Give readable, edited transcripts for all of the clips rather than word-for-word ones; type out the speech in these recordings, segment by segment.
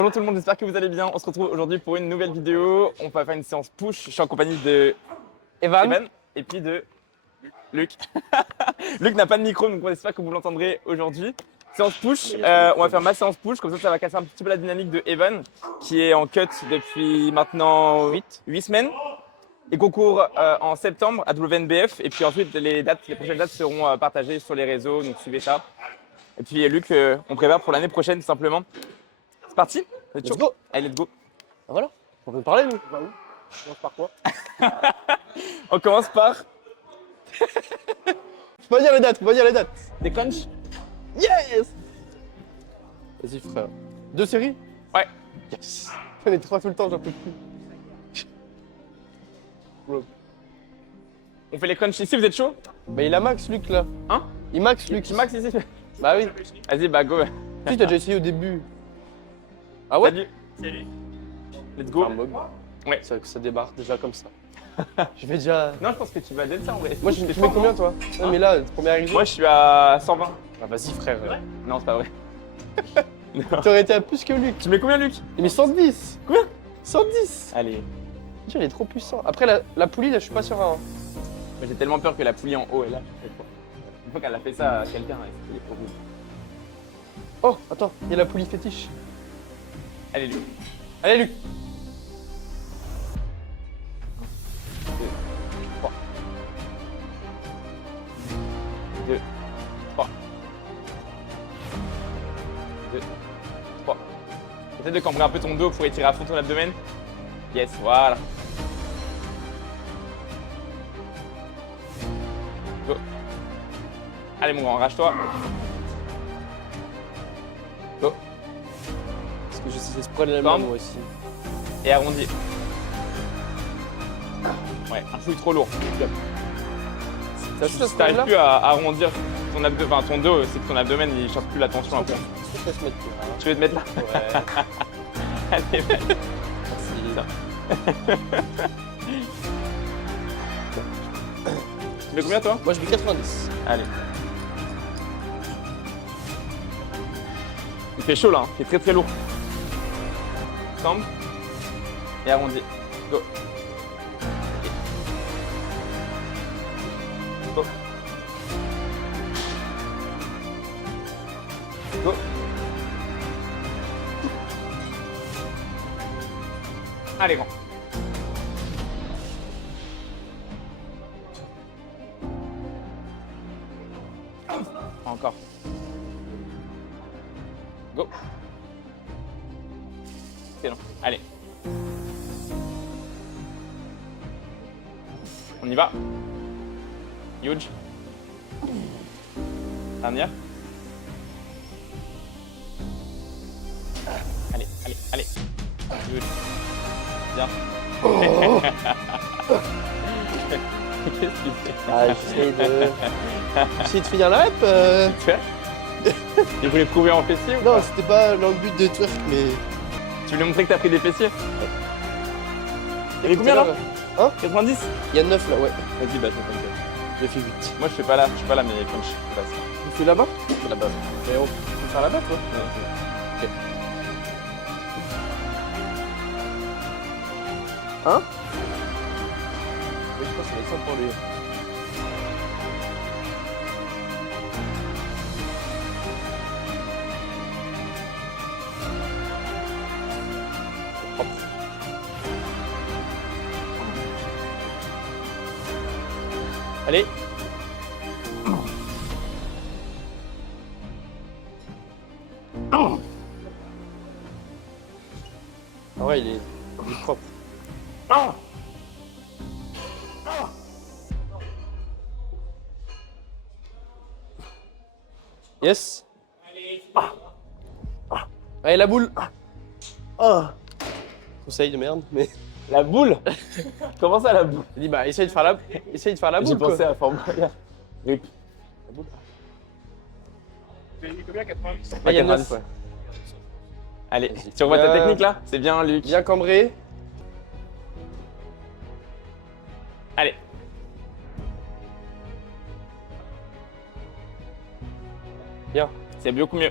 Bonjour tout le monde, j'espère que vous allez bien. On se retrouve aujourd'hui pour une nouvelle vidéo. On va faire une séance push. Je suis en compagnie de Evan et puis de Luc. Luc n'a pas de micro, donc on espère que vous l'entendrez aujourd'hui. Séance push, on va faire ma séance push, comme ça va casser un petit peu la dynamique de Evan, qui est en cut depuis maintenant 8 semaines. Et concours en septembre à WNBF. Et puis ensuite, les prochaines dates seront partagées sur les réseaux, donc suivez ça. Et puis Luc, on prépare pour l'année prochaine tout simplement. C'est parti? Let's go. Allez, let's go. Ah, voilà, on peut parler nous. Bah où? On commence par quoi? On commence par Faut pas dire les dates, faut pas dire les dates. des crunchs. Yes. Vas-y frère. 2 séries? Ouais. Yes. J'en ai 3 tout le temps, j'en peux plus. Bro. On fait les crunchs ici, vous êtes chaud? Bah il a max Luc là. Hein? Il max Luc. Tu max ici? Bah oui. Vas-y, bah go. Si t'as déjà essayé au début. Ah ouais? Salut. Let's go. Enfin, mob. Ouais. Ça débarre déjà comme ça. Je vais déjà. Non, je pense que tu vas dès ça en vrai. Moi je mets combien toi? Non mais là, première arrivée. Moi, je suis à 120. Ah vas-y frère. Non, c'est pas vrai. Non. T'aurais été à plus que Luc. Tu mets combien, Luc? Il met 110. Combien? 110. Allez. Il est trop puissant. Après la poulie là, je suis pas sûr. Hein. Moi, j'ai tellement peur que la poulie en haut est là. Une fois qu'elle a fait ça à quelqu'un, elle est trop rouge. Oh, attends, il y a la poulie fétiche. Allez, Luc. Allez Luc. 2, 3. 2, 3. Essaye de cambrer un peu ton dos pour étirer à fond ton abdomen. Yes, voilà. Go. Allez mon grand, arrache-toi. Go. Parce que je sais se prendre la main Forme. moi aussi. Et arrondi. Ouais, un chouille trop lourd. Si t'arrives plus à arrondir ton dos, c'est que ton abdomen il cherche plus la tension un peu. Je vais se mettre là. Tu veux te mettre là? Ouais. Allez, vas-y. Merci. Tu mets combien toi? Moi je mets 90. Allez. Il fait chaud là, il fait très lourd. Semble. Et arrondi. Go. Go. Go. Allez, grand. Encore. Go. Excellent. Allez. On y va. Huge. Dernière. Allez, allez, allez. Huge. Bien. Qu'est-ce que tu fais? Ah, j'essaie de finir la rep. Twerk. Il voulait prouver en fessier ou Non, pas? c'était pas dans le but de twerk, mais. Tu voulais montrer que t'as pris des fessiers? Il y avait combien là? Hein? 90? Il y a 9 là, ouais. Vas-y, bah je vais pas. J'ai fait 8. Moi je suis pas là, mais quand je passe. Tu fais là-bas? C'est la base. Mais on peut faire là-bas, toi. Ouais, Hein? Mais je pense que ça va être ça pour lui. Hop. Allez. Ah ouais, il est propre. Yes. Allez, la boule. Conseil de merde, mais. La boule? Comment ça la boule? J'ai dit, bah, essaye de faire la boule. J'ai pensé Quoi. à Formule. Rip. Tu as mis combien? 90? Ah, il y a 90, 9. ouais. Allez, Vas-y. tu revois ta Bien. technique là? C'est bien, Luc. Bien cambré. Allez. Bien. C'est beaucoup mieux.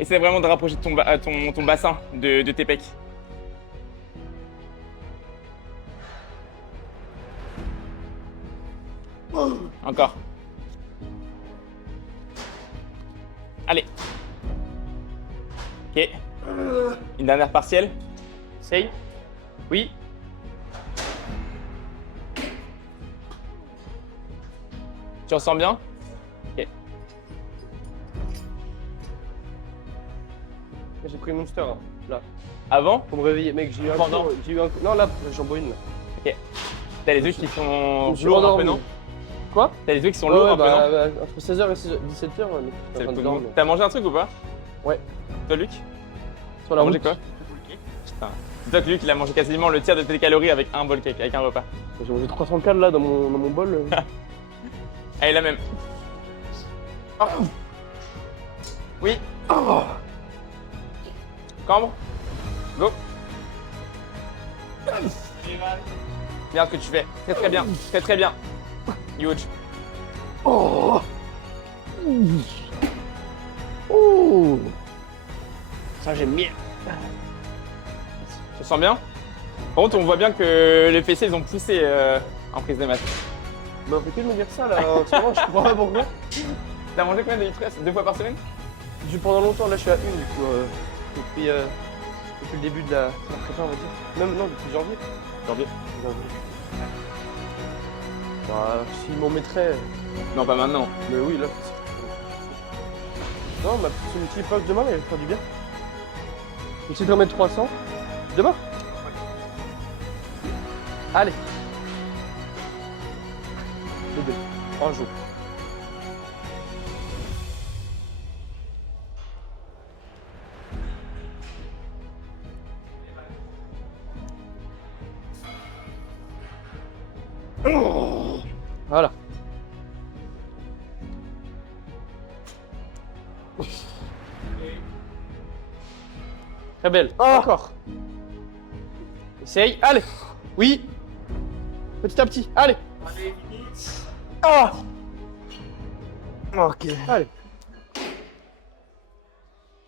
Essaie vraiment de rapprocher ton, ton bassin de tes pecs. Encore. Allez. Ok. Une dernière partielle. Essaye. Oui. Tu ressens bien? Ok. J'ai pris Monster, hein, là, Avant, pour me réveiller. Mec, j'ai eu un Pendant. coup, j'ai eu un coup. Non, là, j'en bois une, là. t'as les yeux qui sont Je me suis lourds un peu, endormi. non? Quoi? T'as les yeux qui sont Ouais, lourds ouais, un peu, non? entre 16h et 17h, ouais, mec, C'est je suis en train le coup de de dormir. mou. T'as mangé un truc ou pas? Ouais. Toi, Luc? Sur la T'as mangé route. quoi? Putain. Dis-toi que Luc, il a mangé quasiment le tiers de tes calories avec un bol cake, avec un repas. J'ai mangé 300 cales là dans mon bol. Allez, la même. Oh. Oui. Cambre. Go. Regarde ce que tu fais. Très très bien. Très très bien. Huge. Oh. Oh. Ça, j'aime bien. Tu te sens bien? Par contre, on voit bien que les fessiers, ils ont poussé en prise de masse. Bah, on fait que de me dire ça là. En ce moment, je comprends pas pourquoi. T'as mangé combien de litres? 2 fois par semaine? Pendant longtemps, là, je suis à une du coup. Depuis le début de la prépa, on va dire. Même non, depuis janvier. Janvier. Bah, s'ils m'en mettraient. Non, pas maintenant. Mais oui, là. Non, ma petite pause demain, elle va faire du bien. Essayer de remettre 300. Demain? Allez. Les deux. Un jour. Voilà. Très belle. Encore. Essaye. Allez. Oui. Petit à petit. Allez. Ah. Ok. Allez.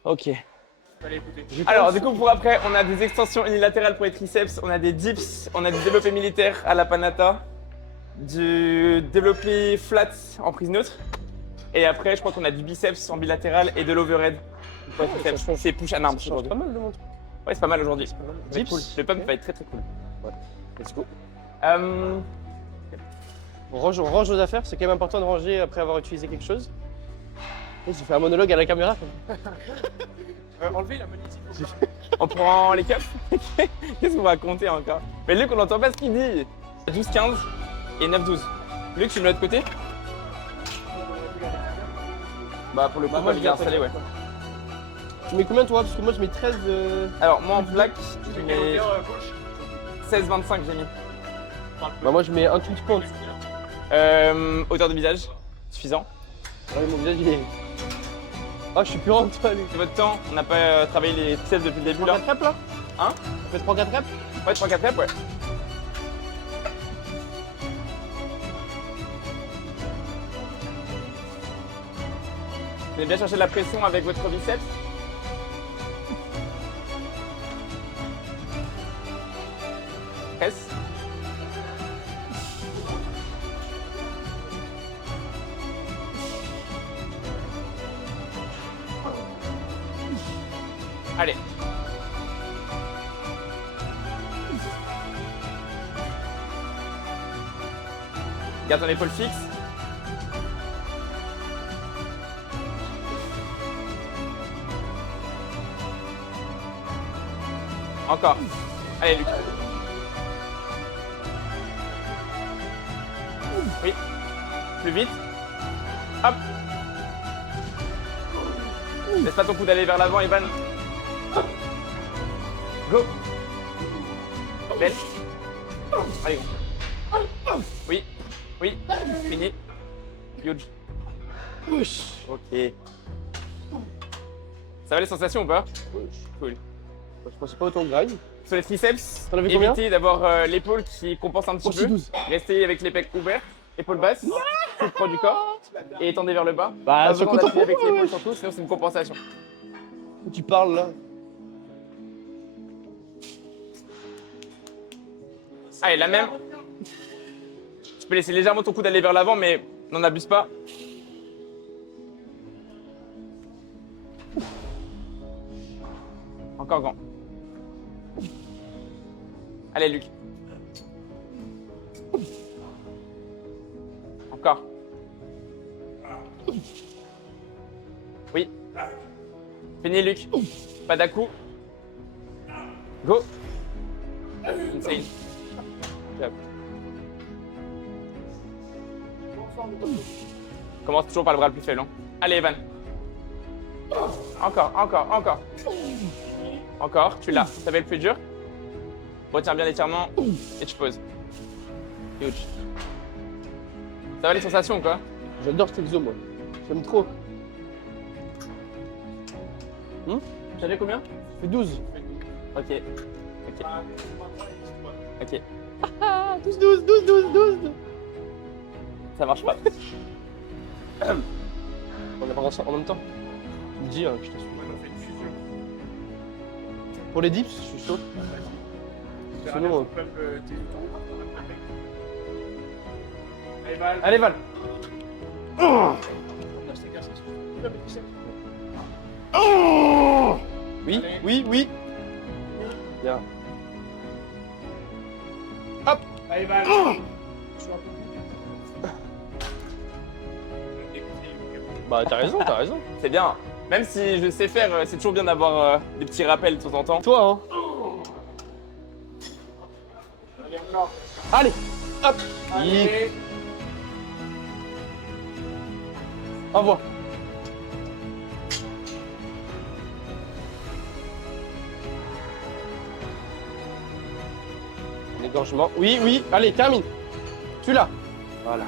Ok. Allez, écoutez. Alors, du coup, pour après, on a des extensions unilatérales pour les triceps, on a des dips, on a du développé militaire à la panata, du développé flat en prise neutre. Et après, je crois qu'on a du biceps en bilatéral et de l'overhead. pour les triceps. C'est push en arme. C'est pas mal de mon truc. Ouais, c'est pas mal aujourd'hui. Dips. Cool. Le pump va être très très cool. Ouais. Let's go. On range nos affaires, c'est quand même important de ranger après avoir utilisé quelque chose. Et j'ai fait un monologue à la caméra. Enlevez la monétique. On prend les cups. Qu'est-ce qu'on va raconter encore? Mais Luc, on n'entend pas ce qu'il dit. 12-15 et 9-12. Luc, tu me l'autre côté? Bah pour le coup, Bah, moi je je l'ai viens installé, ouais. Tu mets combien toi? Parce que moi je mets 13. Alors moi en plaque, je Quelle mets hauteur gauche? 16-25 j'ai mis. Bah moi je mets un tout petit peu en dessous. Hauteur de visage, suffisant. Ouais, mon visage il est. Ah, je suis plus rond que toi, lui. C'est votre temps, on n'a pas travaillé les triceps depuis le début là. 3-4 reps là? Hein? On fait 3-4 reps? Ouais, 3-4 reps, ouais. Vous allez bien chercher de la pression avec votre biceps. Presse. Allez. Garde ton épaule fixe. Encore. Allez, Luc. Oui. Plus vite. Hop. Laisse pas ton coude aller vers l'avant, Evan. Go. Belle. Allez, go. Oui. Oui. Fini. Huge. Ok. Ça va les sensations ou pas? Cool. Je pensais pas autant de grind. Sur les triceps, T'en avais combien? évitez d'avoir l'épaule qui compense un petit Aussi peu. 12. Restez avec les pecs ouverts, épaule basse, tout le poids du corps et étendez vers le bas. Bah, Pas sois besoin content d'appuyer pour avec moi, l'épaule ouais. surtout, sinon c'est une compensation. Tu parles là. Allez, la même. Tu peux laisser légèrement ton coude aller vers l'avant, mais n'en abuse pas. Encore grand. Allez, Luc. Encore. Oui. Fini, Luc. Pas d'à-coup. Go. Insane. Jab. Commence toujours par le bras le plus faible. Hein. Allez, Evan. Encore, encore, encore. Encore, tu l'as. Ça va le plus dur. Retiens bien l'étirement et tu poses. Huge. Ça va les sensations quoi? J'adore cet exo, moi. J'aime trop. J'avais combien? Je fais 12. Ok. Ok. Ok. 12, 12, 12, 12, 12. Ça marche pas. On va faire ça en même temps. Tu me dis, je te suis. On fait une fusion. Pour les dips, je suis chaud. Sinon, Allez, Val. Allez, Val. Oui, Allez. oui, oui. Bien. Hop. Allez, Val. Bah, t'as raison, t'as raison. C'est bien. Même si je sais faire, c'est toujours bien d'avoir des petits rappels de temps en temps. Toi, hein. Allez, encore. Allez. Hop. Allez. Au revoir. L'égorgement. Oui, oui. Allez, termine. Celui-là. Voilà.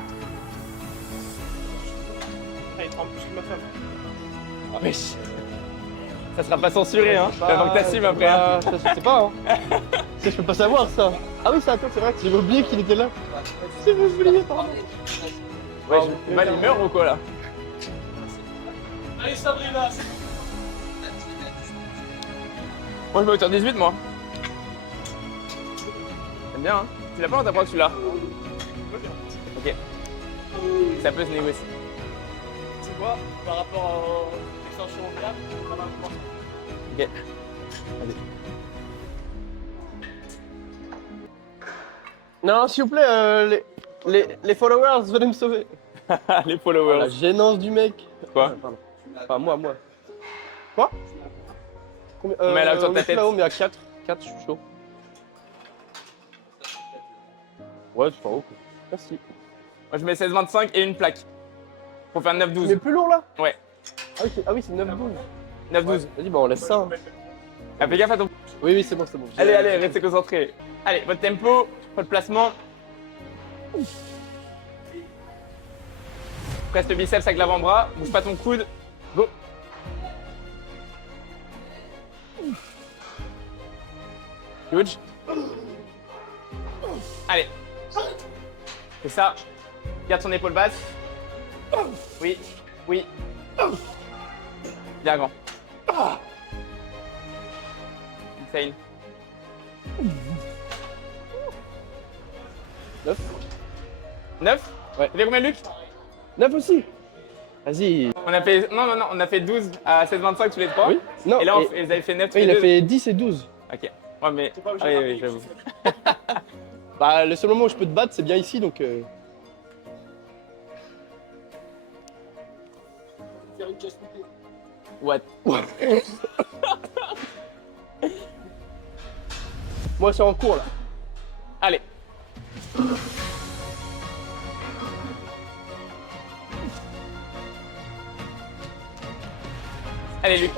Allez, 30 plus que ma femme. Ah, mais... Ça sera pas censuré, hein. Avant que t'assumes après. Hein. Ça, je sais pas, hein. Ça, je peux pas savoir, ça. Ah oui, ça, attends, c'est vrai que j'avais oublié qu'il était là. J'avais oublié, pardon. Ouais, Val, il meurt ou quoi là? Allez, Sabrina. Moi, je me hauteur 18, moi. J'aime bien, hein. Tu l'as pas dans ta proie, celui-là? Ok. Ça peut se négocier. C'est quoi par rapport aux extensions au câble? Ça va commencer. Ok. Non, s'il vous plaît, les followers, venez me sauver. Les La followers. gênance du mec. Quoi? Pardon. Enfin, moi. Quoi? Combien, On met la hauteur de ta on est plus tête. là-haut, mais à 4. 4, je suis chaud. Ouais, c'est pas haut. Quoi. Merci. Moi, je mets 16-25 et une plaque. Pour faire Tu mets 9-12. plus lourd là? Ouais. Ah oui, c'est 9-12. 9-12. Vas-y, bah on laisse ça. Hein. Ah, fais gaffe à ton. Oui, c'est bon. Allez, allez, restez concentrés. Allez, votre tempo, votre placement. Presse le biceps avec l'avant-bras. Bouge pas ton coude. Go. Huge. Allez. C'est ça. Garde ton épaule basse. Oui, oui. Bien grand. Insane. 9. 9. Ouais. Tu fais combien, Luc? 9 aussi. Vas-y. On a fait. Non, on a fait 12 à 16-25 tous les trois. Oui. Non. Et là, ils avaient fait 9 tous oui, les il a deux. fait 10 et 12. Ok. Ouais, mais. T'es pas obligé Oui, de oui, rappeler, j'avoue. tu sais. Bah, le seul moment où je peux te battre, c'est bien ici, donc. Faire une casse piquée. What? Moi, c'est en cours là. Allez. Allez, Luc.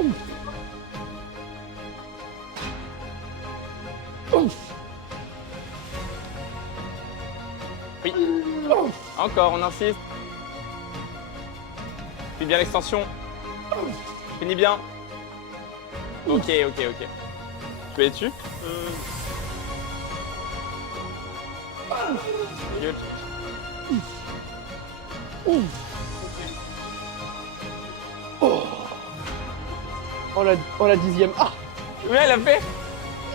Oui. Encore, on insiste. Fais bien l'extension. Finis bien. Ok. Tu peux aller dessus? Good. Oh la 10e. Ah, Ouais, elle a fait.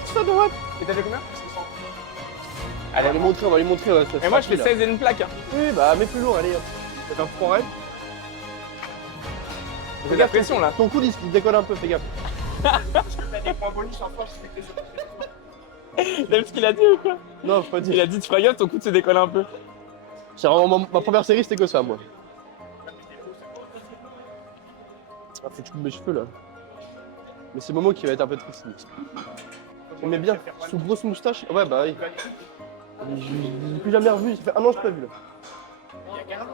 c'est à droite. Et t'as fait combien? On va les montrer. Ouais, ça Et moi, je fais facile, 16 et une plaque. Hein. Oui, bah mets plus lourd, allez. C'est un point raide. J'ai de la pression là. Ton coude il décolle un peu, fais gaffe. Parce que t'as des points bonus en force, c'est que T'as vu ce qu'il a dit ou quoi? Non, faut pas Il dire. a dit tu feras gaffe, ton coude se décolle un peu. C'est vraiment ma première série, c'était que ça, moi. Ah, faut que je coupe mes cheveux là. Mais c'est Momo qui va être un peu triste. Mais bien, sous grosse moustache. Ouais, bah oui. Je l'ai plus jamais revu, ça fait un an que je l'ai pas vu là. Il y a Carlos.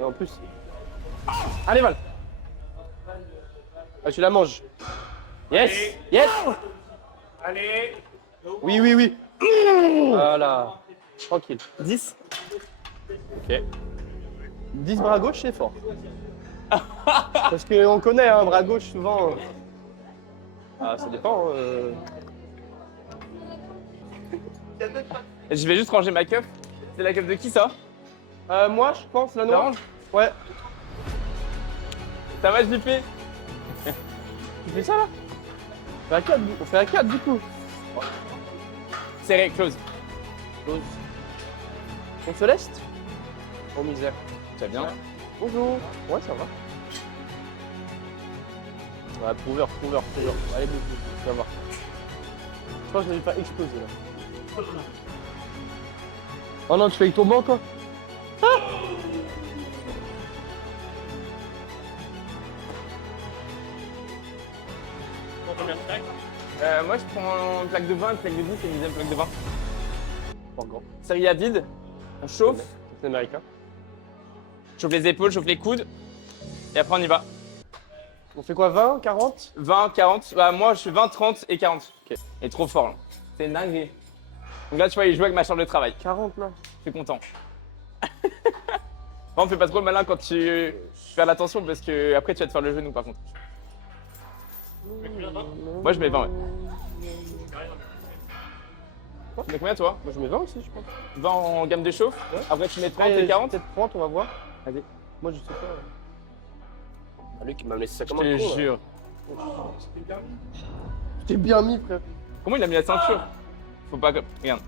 Et en plus. Allez, Val. Ah, tu la manges. Yes! Allez. Yes! Allez. Oui, oui, oui. Voilà. Tranquille. 10. Ok. 10 bras gauche, c'est fort. Parce qu'on connaît, hein, bras gauche souvent. Ah, ça dépend. Je vais juste ranger ma cup. C'est la cup de qui ça? Moi, je pense, la Ça noire. range? Ouais. Ça va, je lui fais. Tu fais ça là? On fait à 4, on fait à 4 du coup. Serré, close. Close. On se laisse? Oh misère. Tu vas bien? Bonjour. Ouais, ça va. Ouais, prouveur. Allez, beaucoup. Tu vas voir. Je pense que je vais pas exploser là. Oh non, tu fais avec ton banc toi? Pour combien de stacks? Moi, je prends une plaque de 20, une plaque de 10 et une deuxième plaque de 20. Pas grand. Série à vide. On chauffe. C'est américain. Chauffe les épaules, chauffe les coudes. Et après, on y va. On fait quoi, 20, 40? 20, 40. Bah, moi, je suis 20, 30 et 40. Ok. Il est trop fort là. C'est dingue. Donc là, tu vois, il joue avec ma chambre de travail. 40 là. Je suis content. Bon, fais pas trop le malin quand tu fais l'attention parce que après, tu vas te faire le genou par contre. Moi, je mets 20, ouais. Tu mets combien toi? Moi je mets 20 aussi, je pense. 20 en gamme de chauffe. Ouais. Après, tu mets 30 Allez, et 40. Peut-être 30, on va voir. Allez. Moi je sais pas. Ah, lui qui m'a laissé ça Je comme un te con, là. jure. Tu t'es bien mis, frère. Comment il a mis la ceinture? Faut pas que. Regarde.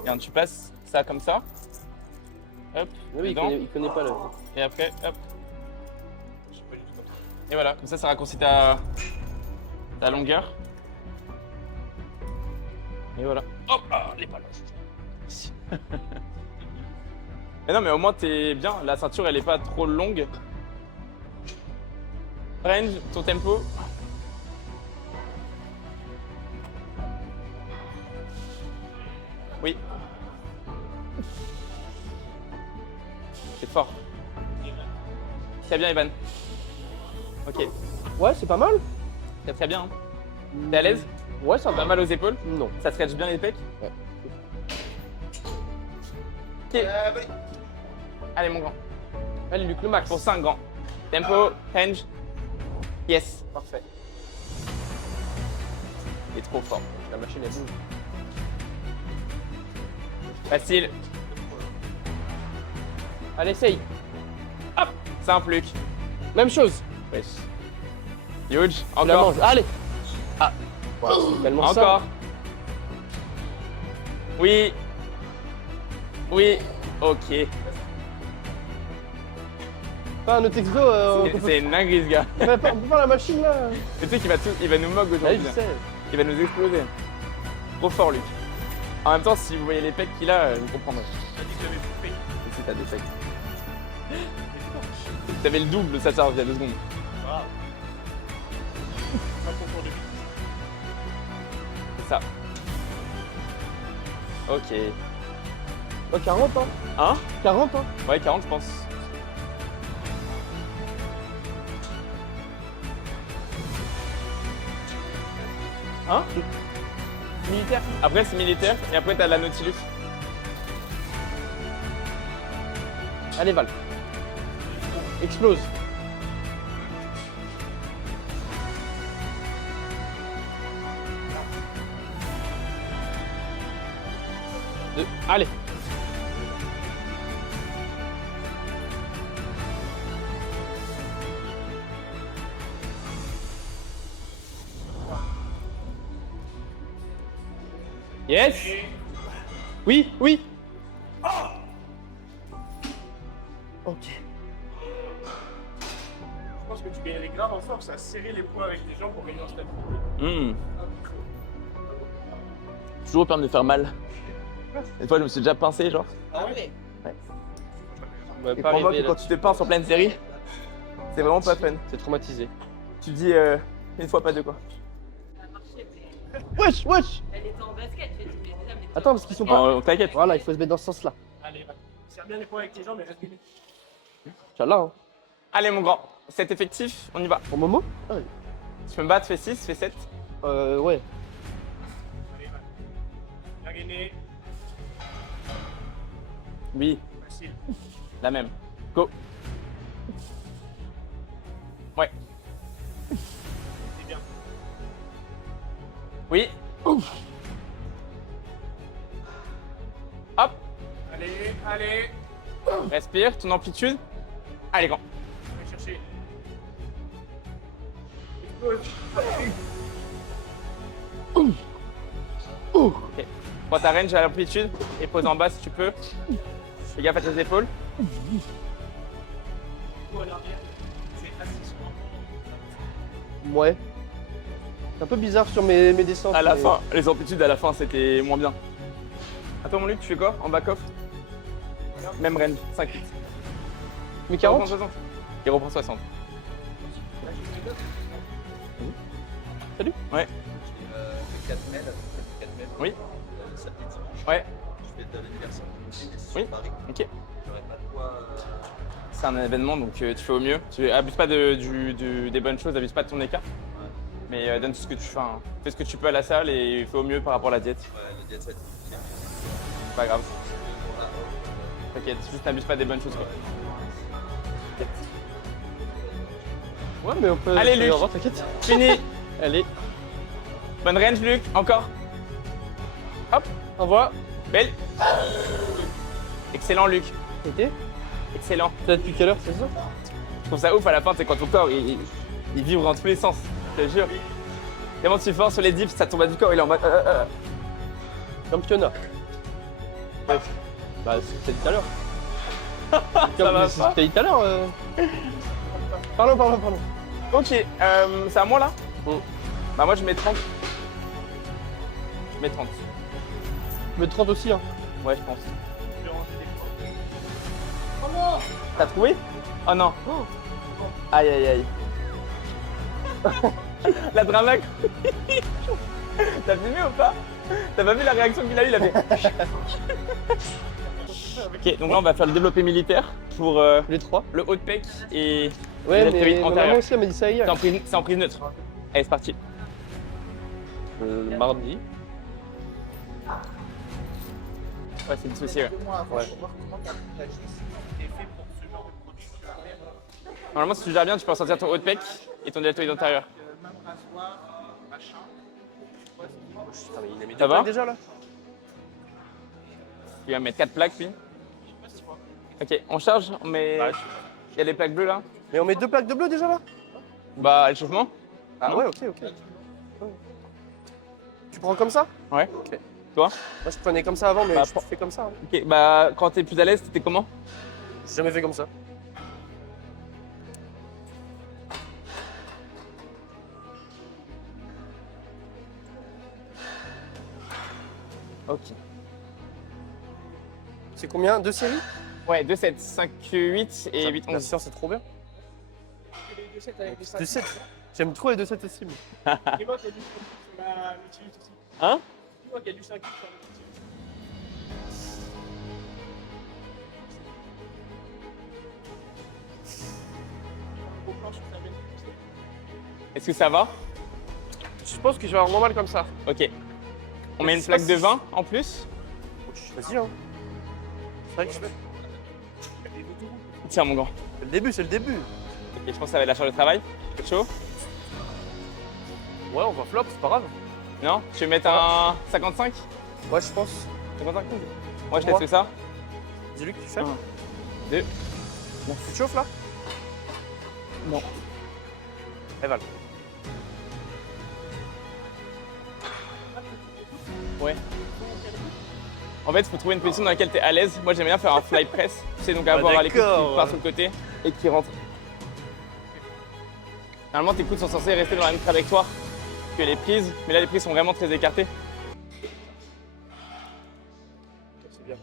Regarde, tu passes ça comme ça. Hop. Oui, dedans. il connaît pas là. Et après, hop. Et voilà, comme ça raccourcit ta longueur. Et voilà. Hop, ah, les ballons. Mais non, mais au moins t'es bien. La ceinture, elle est pas trop longue. Range, ton tempo. Oui. C'est fort. Très bien, Evan. Ok. Ouais, c'est pas mal. Très très bien. Hein. T'es à l'aise? Ouais, ça Pas va. mal aux épaules? Non. Ça stretch bien les pecs? Ouais. Ok. Allez, mon grand. Allez, Luc, le max. Pour 5 grands. Tempo, range. Yes. Parfait. Il est trop fort. La machine est bouge. Facile. Allez, essaye. Hop. Simple, Luc. Même chose. Wesh. Huge. Tu la Encore. manges. Allez. Ah. Voilà, c'est tellement Encore. simple. Oui. Oui. Ok. Enfin, notre exo, C'est une dinguerie, ce gars. on peut faire la machine là. Tu sais qu'il va, il va nous moquer Allez, aujourd'hui. je là. sais. Il va nous exploser. Trop fort, Luc. En même temps, si vous voyez les pecs qu'il a, vous comprendrez. T'as dit que j'avais tout fait. Et si t'as des pecs. T'avais le double, ça charge il y a 2 secondes. Voilà. Un concours de vie. C'est ça. Ok. Oh, 40 hein. Hein? 40 hein. Ouais, 40, je pense. Hein? Militaire. Après, c'est militaire. Et après, t'as la Nautilus. Allez, Val. Explose. Allez. Yes. Oui, oui. Ok. Je pense que tu gagnerais grave en force à serrer les poings avec tes jambes pour gagner en stabilité. Toujours peur de me faire mal. Des fois, je me suis déjà pincé, genre. Ah ouais? Et crois-moi que quand tu te pinces en pleine série, c'est vraiment pas fun. C'est traumatisé. Tu dis une fois, pas deux, quoi. Wesh, wesh. Elle était en basket, j'ai dit, mais déjà, mais toi, Attends, parce qu'ils sont pas. On t'inquiète. Voilà, il faut se mettre dans ce sens-là. Allez, va. Serre bien les poings avec tes jambes et reste unis. Inch'Allah, hein. Allez, mon grand, 7 effectifs, on y va. Pour Momo Ah oui. Tu peux me battre, fais 6, fais 7. Ouais. Allez, va. Bien gainé. Oui, Facile. la même. Go. Ouais. C'est bien. Oui. Ouf. Hop. Allez, allez. Respire, ton amplitude. Allez, grand. On va chercher. Explose. Allez. Ok. Prends ta range à l'amplitude et pose en bas si tu peux. Fais gaffe à tes épaules. Toi, à l'arrière. C'est assis sur un Ouais. C'est un peu bizarre sur mes descentes. À la mais- fin, les amplitudes à la fin c'était moins bien. À toi mon Luc, tu fais quoi en back-off? Même range, 5 8. Mais Il reprend 40 60. Il reprend 60. Salut. Ouais. 4 mètres, 4 mètres. Oui. Samedi, dimanche. Ouais. Je fais de l'anniversaire de mon fils sur Oui. Paris. Ok. J'aurais pas de quoi. C'est un événement donc tu fais au mieux. Tu abuse pas des bonnes choses, abuse pas de ton écart. Mais donne tout ce que tu fais. Hein. Fais ce que tu peux à la salle et fais au mieux par rapport à la diète. Ouais, le jet set. C'est pas grave. T'inquiète, juste n'abuse pas des bonnes choses quoi. Ouais, mais on peut. Allez, on peut y Luc. avoir, t'inquiète. Fini. Allez, Bonne range Luc, encore. Hop, au revoir. belle. Excellent Luc, Ok. excellent. Tu as depuis quelle heure, c'est ça Je trouve ça ouf à la fin, c'est quand ton corps il vibre dans tous les sens, je te jure. Tellement tu forces sur les dips, ça tombe à du corps, il est en mode. Championnat. Bref. Bah, c'était tout à l'heure. Ça va C'est pas. ce que t'as dit tout à l'heure. Pardon. Ok, c'est à moi là Bah moi je mets 30. Je mets 30. Mais 30 aussi, hein. Ouais je pense. Je vais ranger des poings. T'as trouvé? Oh non. Aïe aïe aïe. La drama. T'as filmé ou pas? T'as pas vu la réaction qu'il a eu? Il a fait. Ok, donc là on va faire le développé militaire pour Les 3. le haut de pec et Ouais, la mais théorie ma antérieure. maman aussi, elle m'a dit ça hier. C'est en prise neutre. Allez, c'est parti. Mardi. Ouais, c'est dissocié. Ouais. Ouais. Normalement, si tu gères bien, tu peux ressortir ton haut de pec et ton deltoïde antérieur. Putain, mais il a mis Ça deux va plaques déjà là. Tu vas mettre 4 plaques, puis. Ok, on charge, on met. Il y a des plaques bleues là. Mais on met 2 plaques de bleu déjà là. Bah, échauffement. Ah Non. ouais, ok. Tu prends comme ça? Ouais. Ok. Toi? Moi je prenais comme ça avant, mais Bah, je fais comme ça. Hein. Ok, bah, quand t'es plus à l'aise, t'étais comment? J'ai jamais fait comme ça. Ok. C'est combien? 2 séries? Ouais, 2 7, 5, 8 et 8, La 11. science c'est trop bien. Les 2-7 avec les 5. 2-7. J'aime trop les 2-7 aussi. mais- Dis-moi qu'il y a du 5 sur la multilute aussi. Hein? Dis-moi qu'il y a du 5 sur la multilute. Au plan sur ta veine. Est-ce que ça va? Je pense que je vais avoir moins mal comme ça. Ok. On met Mais une c'est plaque pas de si- 20 en plus? Vas-y, hein. C'est vrai que Tiens, mon grand. c'est le début, c'est le début. Ok, je pense que ça va être la charge de travail. T'es chaud? Ouais, on va flop, c'est pas grave. Non? Tu veux mettre un 55? Ouais, je pense. 55? Moi, je Moi. laisse que ça. Dis-lui que tu fais. 1, 2. Tu te chauffes là? Non. Et Val. Ouais. En fait, il faut trouver une position dans laquelle tu es à l'aise. Moi, j'aime bien faire un fly press. C'est donc avoir les coudes qui partent sur le côté et qui rentrent. Normalement, tes coudes sont censés rester dans la même trajectoire que les prises, mais là, les prises sont vraiment très écartées. C'est bien.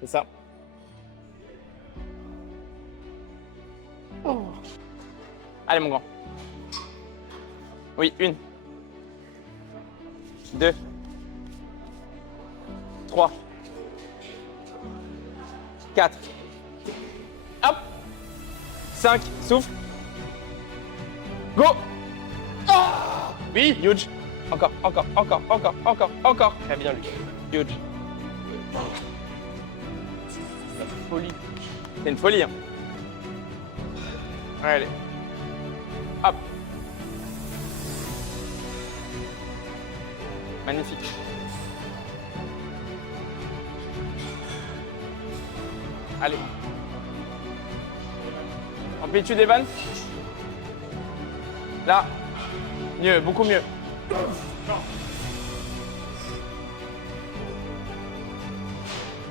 C'est ça. Oh. Allez, mon grand. Oui, 1, 2, 3, 4. Hop. 5, souffle. Go. Oh. Oui, huge. Encore. Très bien, lui. Huge. Folie. C'est une folie, hein. Allez. Hop. Magnifique. Allez. Amplitude Evan. Là. Mieux, beaucoup mieux.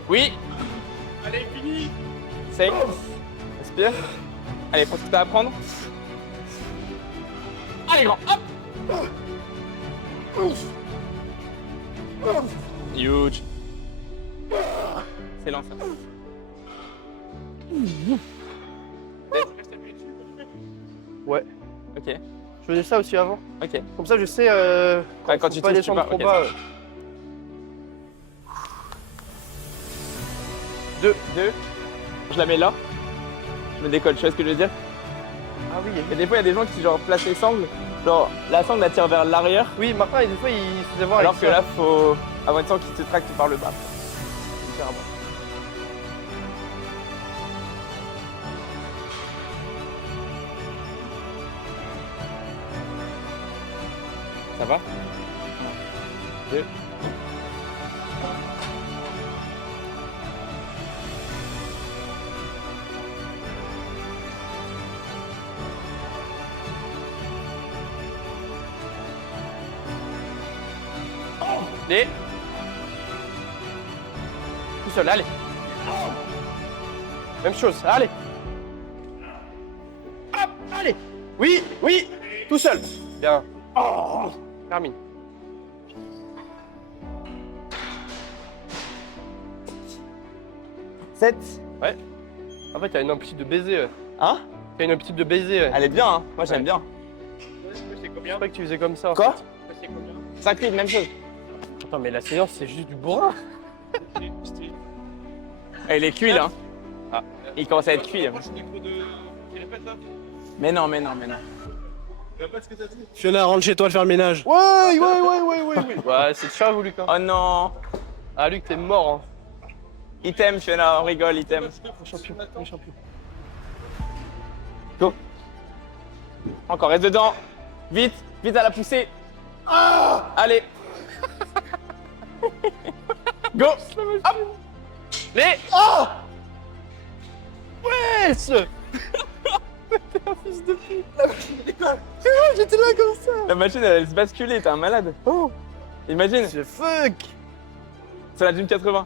Oui. Allez, fini. Sec. Respire. Allez, prends ce que tu as à prendre. Allez, grand. Hop. Huge. C'est lent, ça. Ouais. Ok. Je faisais ça aussi avant. Ok. Comme ça, je sais Ouais, quand faut tu pas touches, descendre tu trop pars. bas. Ok, 2. Je la mets là. Je me décolle, tu vois ce que je veux dire? Ah oui, Et des fois, il y a des gens qui genre placent les sangles. Genre, la sangle la tire vers l'arrière. oui, Martin, des fois, il se faisait voir Alors avec que ça. là, faut avoir une sangle qui se tracte par le bas. Hyper bon. Ça va? 2. Allez. Tout seul, allez. Même chose, allez. Hop, allez. Oui, oui, tout seul. Bien. Oh, termine. Sept. Ouais. En fait, t'as une amplitude de baiser. Ouais. Hein? T'as une amplitude de baiser. Ouais. Elle est bien, hein. Moi j'aime Ouais. bien. C'est Je combien? sais pas que tu faisais comme ça. en Quoi? fait. C'est combien? 5 feet, même chose. Attends, mais la séance, c'est juste du bourrin. Il est cuit là. Ah. Il commence à être cuit. Approche le micro de. Qui répète là? Mais non. Répète ce que t'as dit. Fiona, rentre chez toi faire le ménage. Ouais. Ouais, c'est chat, vous, Luc. Hein. Oh non. Ah, Luc, t'es mort. Hein. Il t'aime, Fiona, on rigole, il t'aime. Champion. Go. Encore, reste dedans. Vite à la poussée. Allez. Go. Hop. Les. Yes. J'étais là comme ça. La machine, elle se basculer, t'es un malade. Oh. Imagine, C'est fuck. c'est la Gym 80.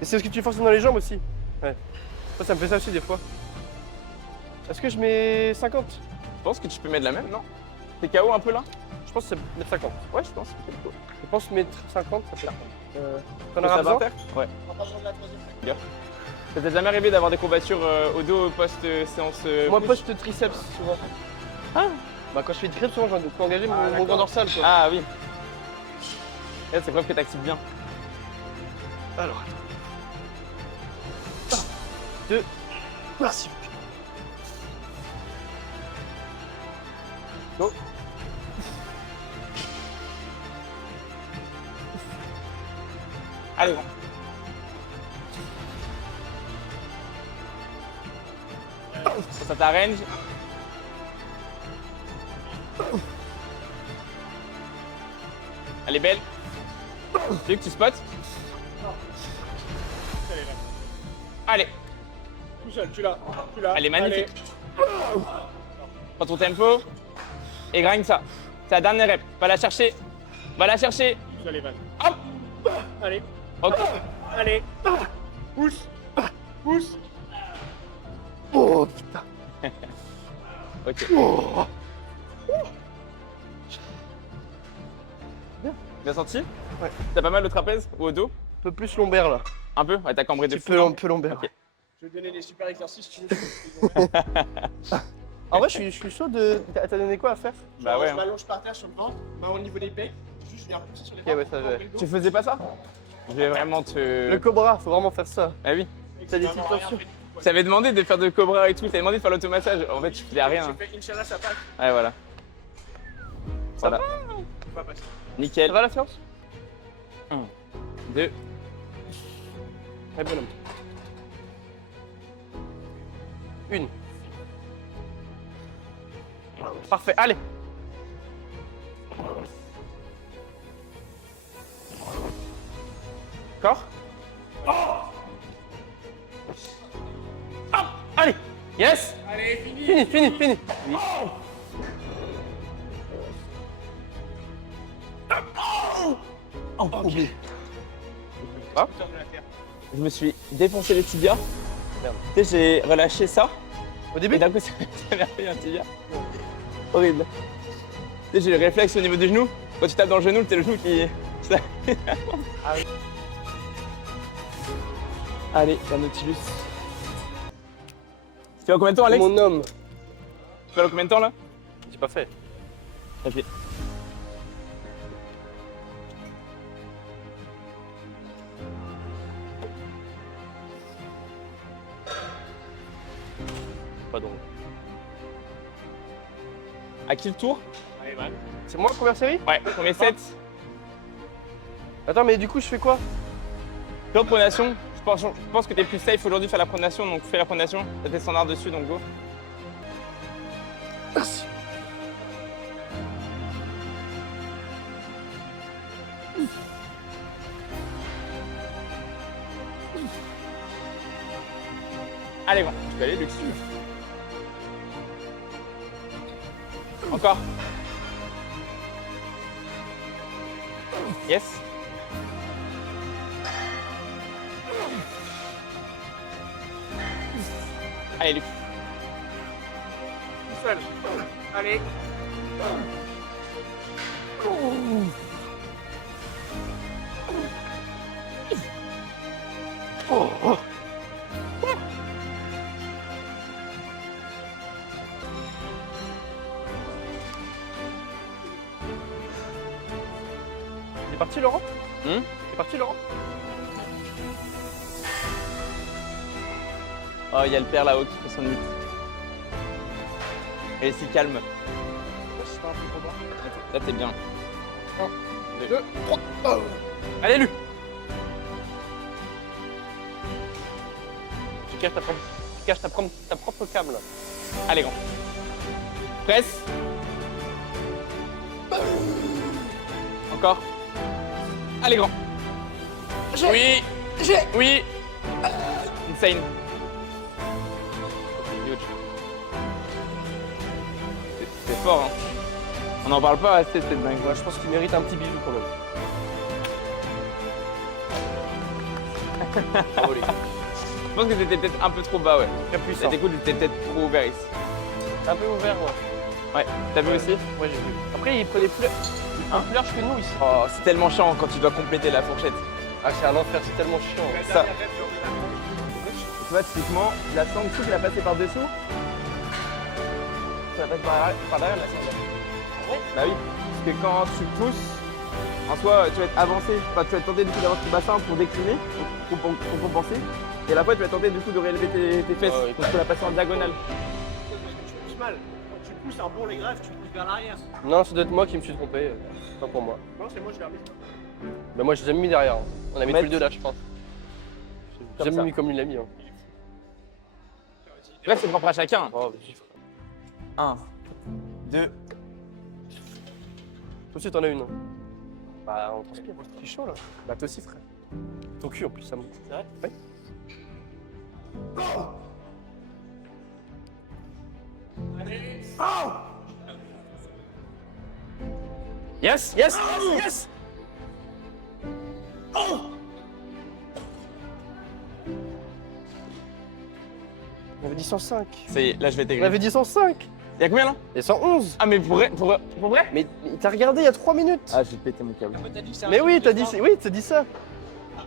Et c'est ce que tu forces dans les jambes aussi. Ouais. Ça me fait ça aussi des fois. Est-ce que je mets 50? Je pense que tu peux mettre la même, non? T'es KO un peu là? Je pense que c'est mettre 50. Ouais, je pense. Je pense mettre 50, ça fait. T'en Ça auras va besoin? faire? Ouais. Ça t'est jamais arrivé d'avoir des courbatures au dos post-séance Moi, push? post-triceps souvent. Ah. Bah, quand je fais triceps, souvent, j'ai engager mon grand dorsal. Quoi. Ah oui. Là, c'est preuve que t'actives bien. Alors. 2. Merci. Go. Allez, bon. Ça t'arrange. Elle est belle. Tu veux que tu spots? Allez, Tout seul, tu l'as. elle est magnifique. Prends ton tempo. Et grind ça. C'est la dernière rep. Va la chercher. Va la chercher. Allez, Van. Hop. Allez. Ok. Allez. Pousse. Pousse. Oh putain. Ok. Oh. Bien senti? Ouais. T'as pas mal au trapèze ou au dos? Un peu plus lombaire là. Un peu? Ouais, t'as cambré Un de petit fou. peu, non un peu lombaire. Ok. Je vais te donner des super exercices si tu veux. En vrai, je suis chaud de. T'as donné quoi à faire? Bah ouais. Je m'allonge par terre sur le ventre, main au niveau des pecs. Juste, je viens pousser sur les Ok, bras. ouais, ça, pour je- camber le dos. Tu faisais pas ça? Je vais vraiment te. Le cobra, faut vraiment faire ça. Ah oui. T'as des Vraiment petites rien tensions. fait du tout, quoi. Je t'avais demandé de faire de cobra et tout. Je t'avais demandé de faire l'automassage. En fait, je faisais rien. J'ai fait Inch'Allah, ça passe. Ouais, voilà. Ça va. C'est pas passé. Nickel. Ça va la séance? 1, 2. Ouais, bonhomme. Une. Parfait, allez. Encore? Hop, allez. Yes. Allez, fini. Fini. Oh, oublié. Ah. Putain de la terre. Je me suis défoncé les tibias. Merde. Tu sais, j'ai relâché ça. Au Et début, d'un coup, ça m'a fait un tibia. Horrible. Tu sais, j'ai le réflexe au niveau du genou. Quand tu tapes dans le genou, c'est le genou qui. Ça- Allez, la Nautilus. Tu fais en combien de temps, Alex? mon homme. Tu fais en combien de temps là? J'ai pas fait. Ok. Pas drôle. À qui le tour? Allez, Van. C'est moi, première série? Ouais, premier set. Attends, mais du coup, je fais quoi? Puis en pronation, je pense que t'es plus safe aujourd'hui faire la pronation, donc fais la pronation. T'as tes standards dessus, donc go. Merci. Allez, bon, tu peux aller, Lux. Encore. Yes. Allez, Lux. Tout seul. Allez. C'est parti, Laurent? Hmm. C'est parti, Laurent? Oh, il y a le père là-haut qui fait son nid. Elle est si calme. Là, t'es bien. 2, 3. Oh. Allez, lui. Tu caches ta propre câble. Allez, grand. Presse. Encore. Allez, grand. Oui. Oui. Insane. Huge. C'est fort, hein. On n'en parle pas assez, c'est dingue. Ouais, je pense qu'il mérite un petit bisou quand même. Je pense que t'étais peut-être un peu trop bas, ouais. Très puissant. Tes coudes étaient peut-être trop ouverts ici. Un peu ouvert, ouais. Ouais. T'as vu aussi? Ouais, j'ai vu. Après, il prenait plus, plus large que nous ici. Oh, c'est tellement chiant quand tu dois compléter la fourchette. Ah, c'est un enfer, c'est tellement chiant. La Ça. dernière rep, je remets la planche. Tu vois, typiquement, la sangle tu l'as passée par-dessous. Tu la passes par derrière la sangle. Bah oui, parce que quand tu pousses, en soi, tu vas être avancé. Enfin, tu vas tenter du coup d'avoir ton bassin pour décliner, pour compenser. Et à la fois, tu vas tenter du coup de réélever tes fesses. Ah oui. Donc tu peux la passer en diagonale. Parce que tu pousses mal. Quand tu pousses un bon les greffes, tu pousses vers l'arrière. Non, ça doit être moi qui me suis trompé. Pas pour moi. Non, c'est moi, je l'ai remis. Bah, moi, je les ai mis derrière. Hein. On a mis Ouais. tous les deux là, je pense. J'ai Comme ça. jamais mis comme il l'a mis. Hein. Bref, c'est propre à chacun. Oh, vas-y, frère. 1, 2. Toi aussi, t'en as une. Hein. Bah, on transpire. C'est chaud là. Bah, toi aussi, frère. Ton cul en plus, ça monte. C'est vrai? Ouais. Allez. Yes, yes, yes. On avait dit 105. Là, je vais On t'aigrir. avait dit 105. Il y a combien là? Et 111. Ah, mais pour vrai? Mais il t'a regardé il y a 3 minutes. Ah, j'ai pété mon câble. Mais oui, t'as dit ça.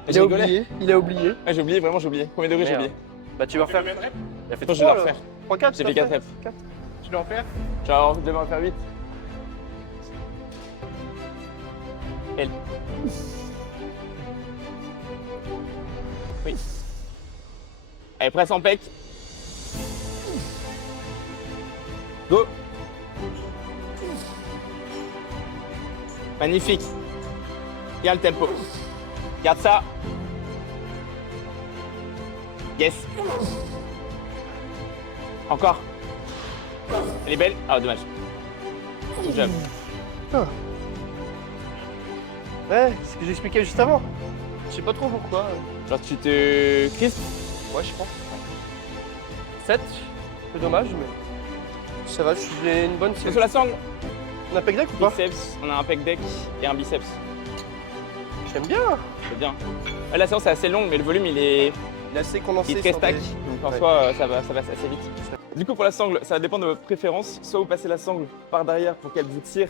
Il J'ai a rigolé. oublié. Il a oublié. Ah, j'ai oublié, vraiment, j'ai oublié. Combien de degrés j'ai Merde. oublié? Bah tu vas refaire. Combien de reps? Il a fait Attends, je vais 3 la refaire. 3, 4. J'ai fait 4 reps. Tu dois en faire? Genre, je devais en faire 8. Elle. Oui. Allez, presse en pec. Go. Magnifique. Garde le tempo. Garde ça. Yes. Encore. Elle est belle. Ah, dommage. J'aime. Ouais, c'est ce que j'expliquais juste avant. Je sais pas trop pourquoi. Genre, tu te crispes. Ouais, je pense. 7, un peu dommage, mais ça va, j'ai une bonne C'est série. sur la sangle. On a pec deck ou pas? Biceps. On a un pec deck et un biceps. J'aime bien. C'est bien. La séance est assez longue, mais le volume il est Il est assez condensé. très sans stack. des- Donc en Ouais. soi, ça va assez vite. Du coup, pour la sangle, ça va dépendre de votre préférence. Soit vous passez la sangle par derrière pour qu'elle vous tire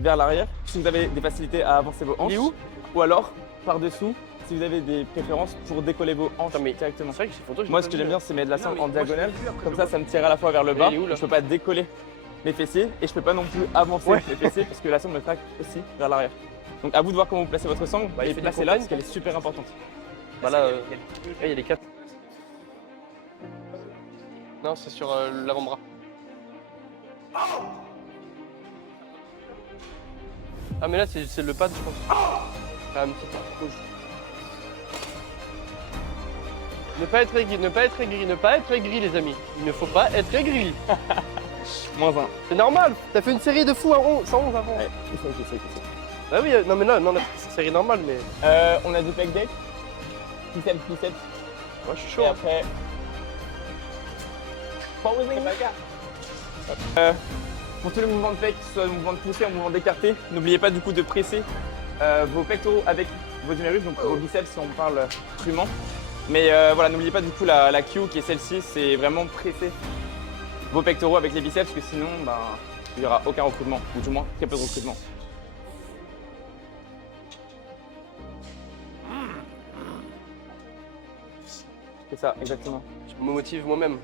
vers l'arrière, si vous avez des facilités à avancer vos hanches. Il est où? Ou alors, par-dessous, si vous avez des préférences pour décoller vos hanches Attends, mais directement. C'est vrai que ces photos, Moi, ce que j'aime bien, c'est mettre la Non, sangle mais en moi, je diagonale. l'ai vu après Comme le ça, bas. ça me tire à la fois vers le bas. il est où, là? Je peux pas décoller mes fessiers et je peux pas non plus avancer Ouais. mes fessiers parce que la sangle me traque aussi vers l'arrière. Donc à vous de voir comment vous placez votre sangle Bah, il et fait des placez-la parce campagnes. qu'elle est super importante. Bah là, il y a les 4. Non, c'est sur l'avant-bras. Ah, mais là, c'est le pad, je pense. Ah, un petit peu rouge. Ne pas être aigri, ne pas être aigri, ne pas être aigri, les amis. Il ne faut pas être aigri. Moins 1. C'est normal. T'as fait une série de fous à 111 avant. Ouais, Bah oui, non, mais là, non, c'est une série normale, mais. on a du pec deck. Biceps. Moi, je suis chaud. Et hein. après. Powerlifting. Pour tous les mouvements de pec, que ce soit le mouvement de poussée ou mouvement d'écarté, n'oubliez pas du coup de presser vos pectoraux avec vos humérus, donc vos biceps si on parle crûment. Mais voilà, n'oubliez pas du coup la cue qui est celle-ci, c'est vraiment presser vos pectoraux avec les biceps, parce que sinon ben, il n'y aura aucun recrutement, ou du moins très peu de recrutement. C'est ça, exactement. Je me motive moi-même.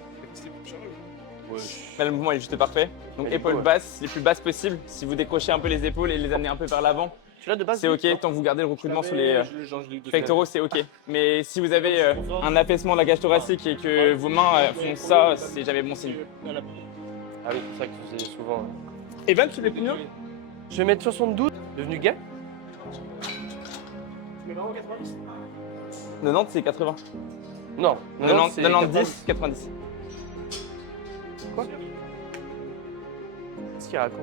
Là, le mouvement est juste parfait. Donc Mais du épaules coup, ouais. basses, les plus basses possibles. Si vous décrochez un peu les épaules et les amenez un peu vers l'avant, Tu l'as de base c'est ok. Tant que vous gardez le recrutement sur les pectoraux, c'est ok. Mais si vous avez un affaissement de la cage thoracique et que vos mains font ça, c'est jamais bon signe. Ah oui, c'est vrai que tu faisais souvent. Evan, tu les plus mieux Je vais mettre 72, devenu gay. 90, c'est 80. Non, 90, c'est 90, 90. Qu'est-ce qu'il raconte?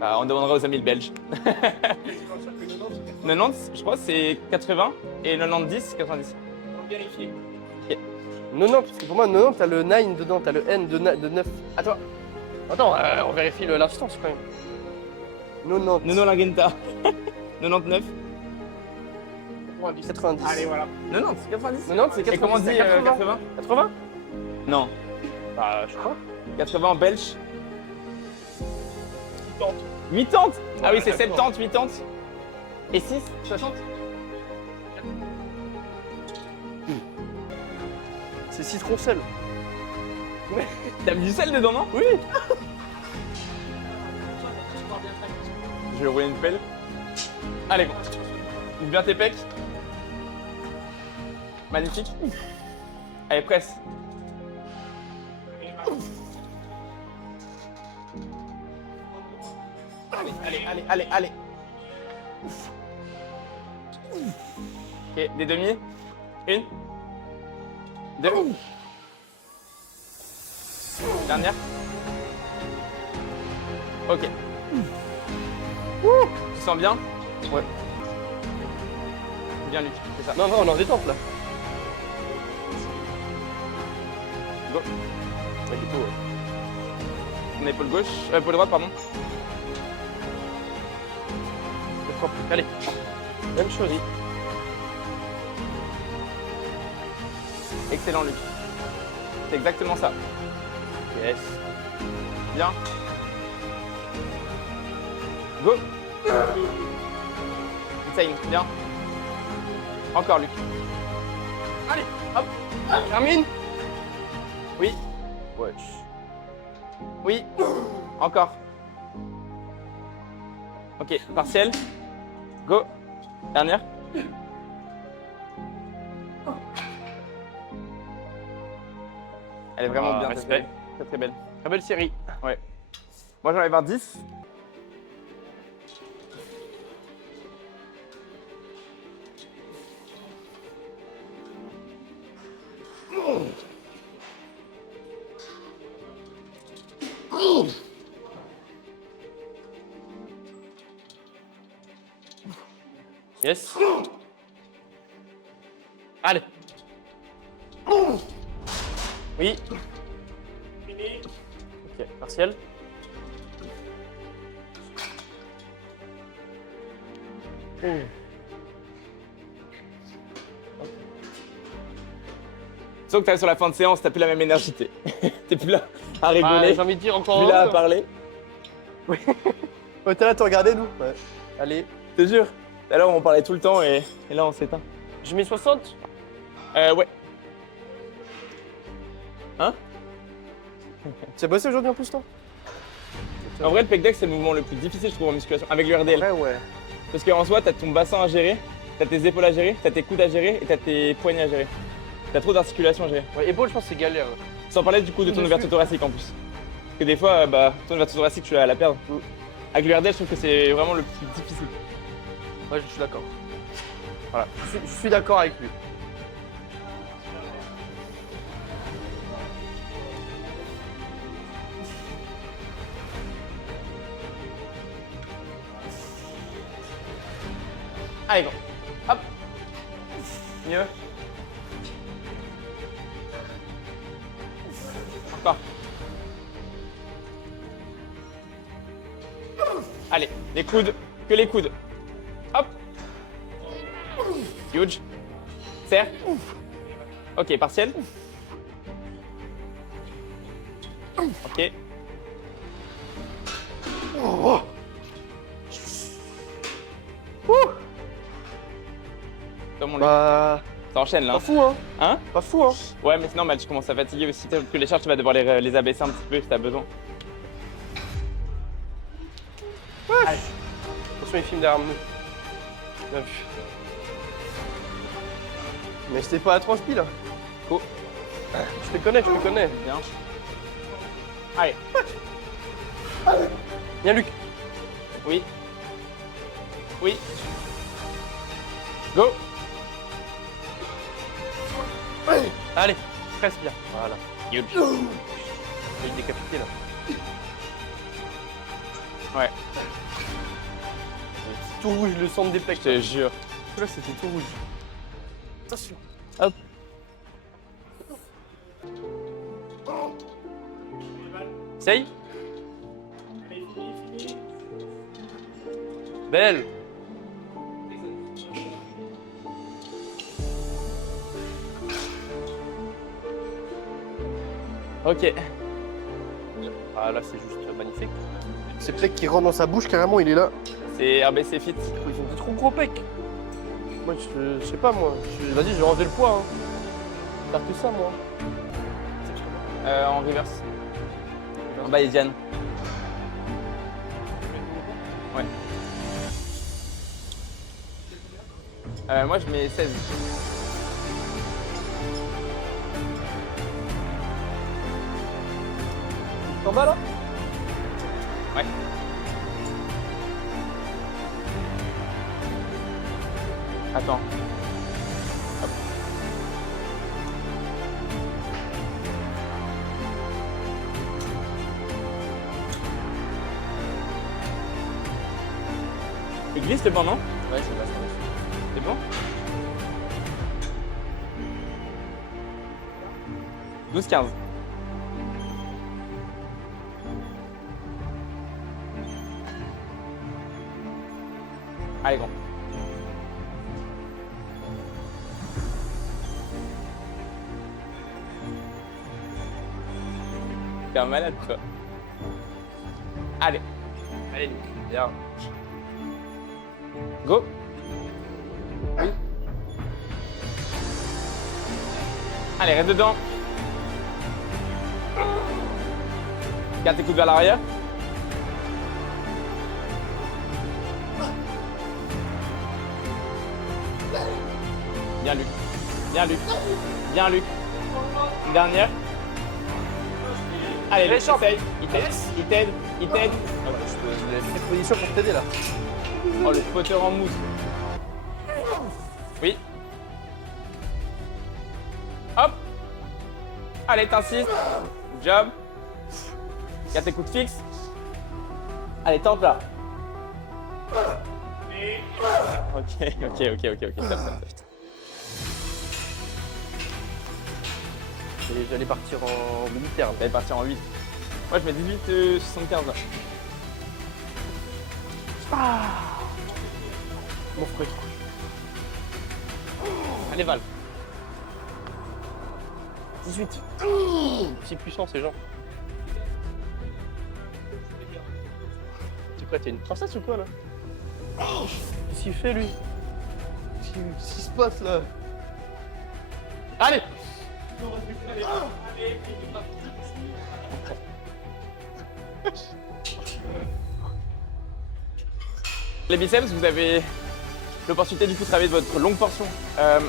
Bah, on demandera aux amis belges. 90, je crois, c'est 80 et 90, c'est 90. Vérifier. 90, parce que pour moi, 90, t'as le 9 dedans, t'as le N de 9. Attends, on vérifie l'instance quand même. 90. Nono Lagenta. 99. 90. Allez, voilà. 90, 90. 90, c'est 90. Et comment on dit 80 80? Non. Bah, je crois. 80 en belge. 80. 80. Ah oui, c'est d'accord. 70, 80. Et 6, 60. C'est citron sel. T'as mis du sel dedans, non? Oui. Je vais rouler une pelle. Allez, bon. Ouvre bien tes pecs. Magnifique. Allez, presse. Allez. Ok, des demi. Une. Deux. Dernière. Ok. Tu sens bien? Ouais. Bien, Luc, c'est ça. Non, on est en détente là. Go. Ouais, du coup, Mon épaule gauche, épaule droite, pardon. 3 points. Allez. Même chose. Excellent, Luc. C'est exactement ça. Yes. Bien. Go. Insane, bien. Encore, Luc. Allez, hop. Termine. Oui. Wesh. Oui. Encore. Ok, partiel. Go. Dernière. Elle est vraiment bien. Respect. Très très belle. Très belle série. Ouais. Moi j'en ai 20 10. Yes. Allez. Oui. Ok, partiel. Sauf que t'arrives sur la fin de séance, t'as plus la même énergie. T'es plus là à Ah, rigoler, j'ai envie de dire encore plus un. là à parler. Ouais, t'es là, t'as regardé nous. Ouais. Allez. Je te jure. Tout à l'heure on parlait tout le temps et là on s'éteint. Je mets 60. Ouais. Tu as bossé aujourd'hui en plus, toi? En vrai, le pec deck c'est le mouvement le plus difficile je trouve en musculation avec le RDL. Ouais. Parce qu'en soi, t'as ton bassin à gérer, t'as tes épaules à gérer, t'as tes coudes à gérer et t'as tes poignets à gérer. T'as trop d'articulations à gérer. Ouais, épaule, je pense que c'est galère. Sans parler du coup de ton ouverture thoracique en plus. Parce que des fois, ton ouverture thoracique, tu vas la perdre. Avec le RDL, je trouve que c'est vraiment le plus difficile. Ouais, je suis d'accord. Voilà. Je suis d'accord avec lui. Allez, go. Hop. Mieux. Encore. Allez, les coudes. Que les coudes. Hop. Huge. Serre. Ok, partiel. Ok. Comme on l'a- Bah. Ça enchaîne là. Pas fou, hein. Hein? Pas fou, hein. Ouais, mais c'est normal, tu commences à fatiguer aussi. Parce que les charges, tu vas devoir les abaisser un petit peu si t'as besoin. Attention, les films derrière nous. Bien vu. Mais c'était pas à transpi là. Oh. Je te connais, je te connais. Bien. Allez. Viens, Luc. Oui. Oui. Go. Allez, presque bien. Voilà. Huge. Je vais le décapiter là. Ouais. C'est tout rouge le centre des pecs. Je te jure. Là, c'était tout rouge. Attention. Hop. Essaye. Belle. Ok. Ah là, c'est juste magnifique. C'est pec qui rentre dans sa bouche carrément, il est là. C'est RBC Fit. Ils ont des trop gros pecs. Moi, je sais pas moi. Vas-y, je vais enlever le poids. Hein. Faire que ça, moi. En reverse. En bas, il y a Diane. Ouais. Moi, je mets 16. En bas là. Ouais. Attends. Hop. Tu glisses le banc, non? Ouais, c'est pas ça. C'est bon? 12-15. Allez, grand. T'es un malade, toi. Allez. Allez, Luc. Bien. Go. Oui. Allez, reste dedans. Garde tes coudes vers l'arrière. Bien, Luc. Bien, Luc. Bien, Luc. Une dernière. Allez, Luc, essaye. Il t'aide. Il t'aide. Il t'aide. Je l'ai fait position pour t'aider là. Oh, le spotter en mousse. Oui. Hop. Allez, t'insistes. Good job. Garde tes coudes fixes. Allez, tente là. Ok. Stop. Et j'allais partir en militaire. T'allais partir en 8. Moi, je mets 18,75 là. Mon frère. Allez, Val. 18. Si puissant ces gens. Tu es prêt, t'es une princesse ou quoi là? Qu'est-ce qu'il fait lui? Qu'est-ce qui se passe là? Allez. Les biceps, vous avez l'opportunité du coup de travailler votre longue portion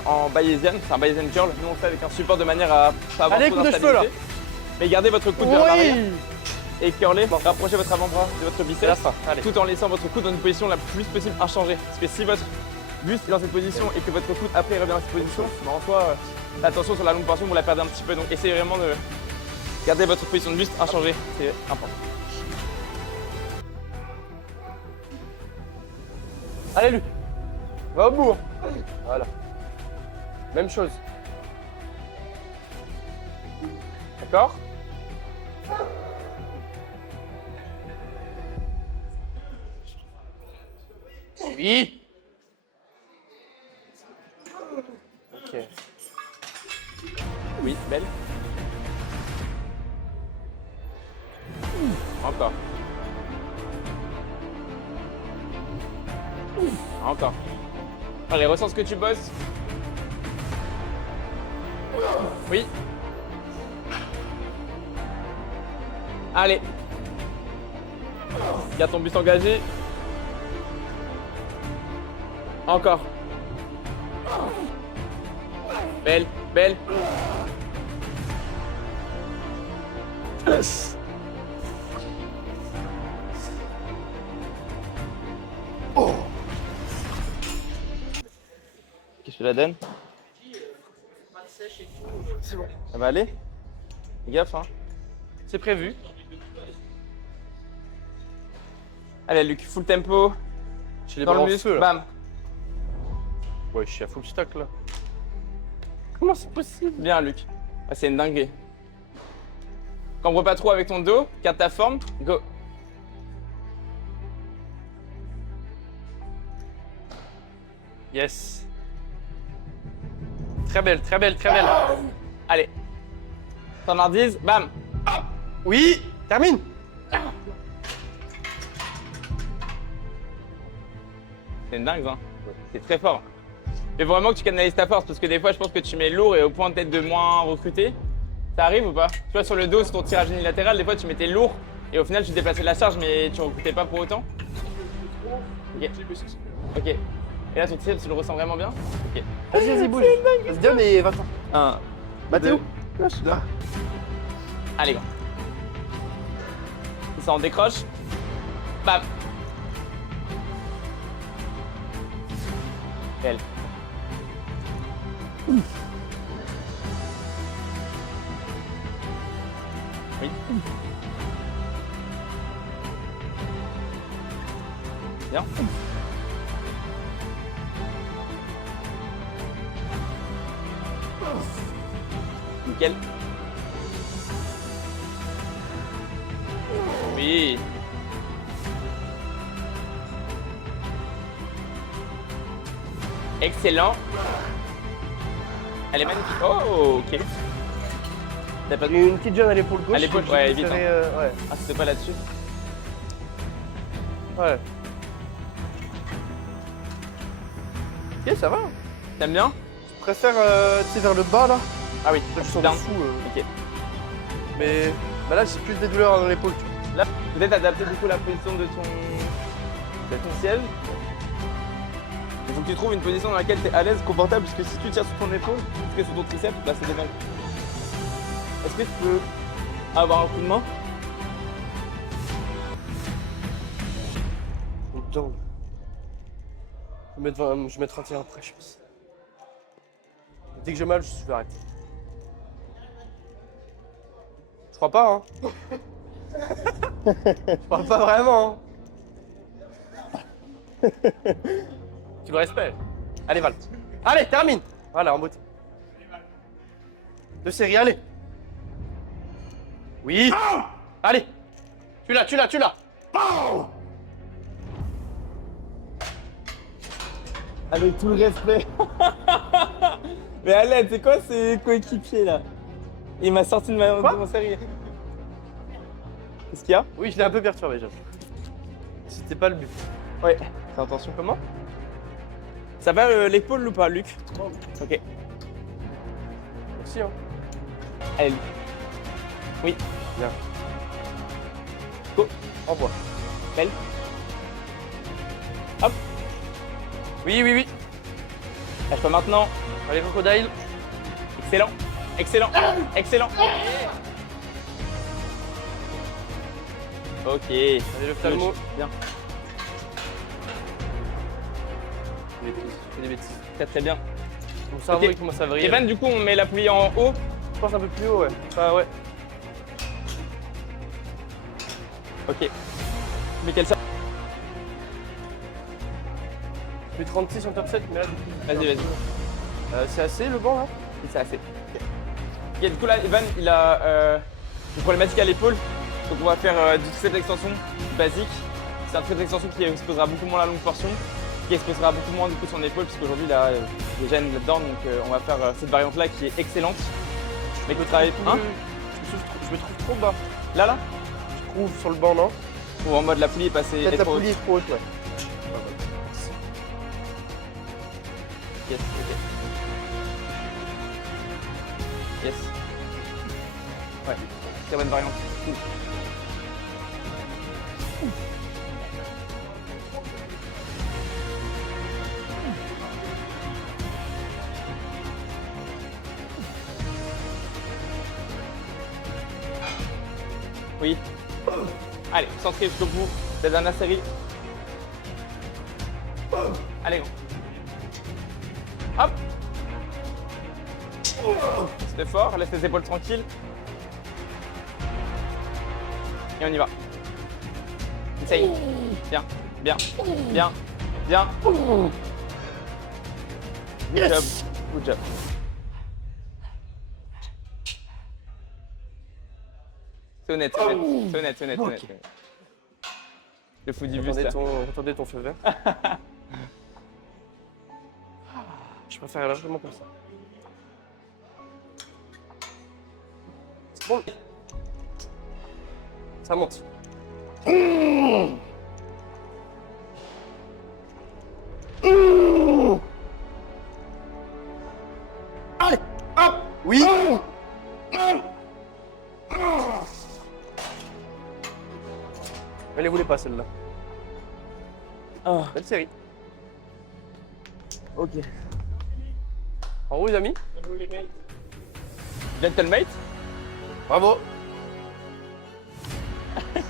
en bayésienne, c'est un bayesian curl. Nous on le fait avec un support de manière à pas avoir Allez, trop coup de cheveux, d'instabilité. Mais gardez votre coude vers l'arrière Oui. et curlez, rapprochez votre avant-bras de votre C'est biceps la fin. Allez. tout en laissant votre coude dans une position la plus possible inchangée. Parce que si votre buste est dans cette position et que votre coude après revient dans cette position, bah, en soi, l'attention sur la longue portion vous la perdez un petit peu. Donc essayez vraiment de garder votre position de buste inchangée, c'est important. Allez Luc. Va au bout. Voilà. Même chose. D'accord? Oui. Ok. Oui, belle. Encore. Encore. Allez, ressens ce que tu bosses. Oui. Allez. Garde ton buste engagé. Encore. Belle, belle. Qu'est-ce que tu la donnes? C'est bon. Ça va aller? Fais gaffe, hein. C'est prévu. Allez, Luc, full tempo. J'ai les Dans bras le en muscle, feu là. bam. Ouais, je suis à full stack là. Comment c'est possible? Bien, Luc. Ah, c'est une dinguerie. Cambre pas trop avec ton dos, garde ta forme, go. Yes. Très belle, très belle, très belle. Allez. Standardise, bam. Oui, termine. C'est une dingue, hein. C'est très fort. Mais vraiment que tu canalises ta force parce que des fois, je pense que tu mets lourd et au point peut-être de moins recruter. Ça arrive ou pas? Tu vois, sur le dos, sur ton tirage unilatéral, des fois, tu mettais lourd et au final, tu déplaçais la charge, mais tu recrutais pas pour autant. Ok. Ok. Et là, ton triceps, tu le ressens vraiment bien? Ok. Vas-y, vas-y, bouge. Vas-y, viens, mais va-t'en. 1. Bah, t'es où? Là, je suis là. Allez, grand. Ça, on décroche. Bam. Belle. Oui. Bien. Nickel. Oui. Excellent. Elle est magnifique. Oh, ok. T'as pas de... Une petite gêne à l'épaule gauche. À l'épaule, j'ai ouais, préféré, évident. ouais. Ah, c'était pas là-dessus. Ouais. Ok, ça va. T'aimes bien? Je préfère, tu sais, vers le bas là. Ah oui, Je sens bien. dessous. Ok. Mais bah là, j'ai plus des douleurs dans l'épaule. tu vois. Là, peut-être adapter du coup la position de ton siège. Il faut que tu trouves une position dans laquelle tu es à l'aise, confortable, parce que si tu tires sur ton épaule, parce que sur ton triceps, bah c'est dommage. Est-ce que tu peux avoir un coup de main? Dedans. Je vais mettre 21 après, je pense. Dès que j'ai mal, je vais arrêter. Je crois pas, hein. Je crois pas vraiment, hein. Tu le respectes. Allez, Val. Allez, termine. Voilà, en beauté. 2 séries, allez. Oui. Allez. Tu l'as. Avec tout le respect. Mais Alain, c'est quoi ces coéquipiers là? Il m'a sorti de mon série. Qu'est-ce qu'il y a? Oui, je l'ai un peu perturbé, j'avoue. C'était pas le but. Ouais. Fais attention. Comment? Ça va l'épaule ou pas, Luc? Ok. Merci, hein. Allez. Oui. Bien. Go. Envoie. Belle. Hop. Oui. Lâche pas maintenant. Allez, crocodile. Excellent. Ok. Allez, le phthalmo. Bien. Fais des bêtises. Très bien. Mon cerveau, Ok. il commence à vriller. Evan, du coup, on met l'appui en haut. Je pense un peu plus haut, ouais. Bah ouais. Ok. Mais quelle ça? Je fais 36 sur top 7, mais là, Vas-y. c'est assez le banc là? C'est assez. Ok, du coup là, Evan, il a une problématique à l'épaule. Donc on va faire du triceps extension basique. C'est un triceps extension qui exposera beaucoup moins la longue portion, qui exposera beaucoup moins du coup son épaule, puisqu'aujourd'hui il a des gènes là-dedans. Donc on va faire cette variante-là qui est excellente. Mais que travaille. Hein? Je me trouve trop bas. Là Je trouve sur le banc, non? Ou en mode la poulie est passée. Peut-être la trop haute. poulie est trop haute, ouais. Yes, ok. Yes. Ouais, très bonne variante. Cool. Oui. Allez, centré jusqu'au bout. La dernière série. Allez, gros. Hop. C'était fort, laisse les épaules tranquilles. Et on y va. Essaye. Bien. Good job. C'est honnête. Ok. Le fou du buste. Attendez ton feu vert. Je préfère largement comme ça. C'est bon. Ça monte. Allez, hop, oui. Elle ne voulait pas celle-là. Ah, Belle série. ok. En haut les amis. Gentlemate. Bravo.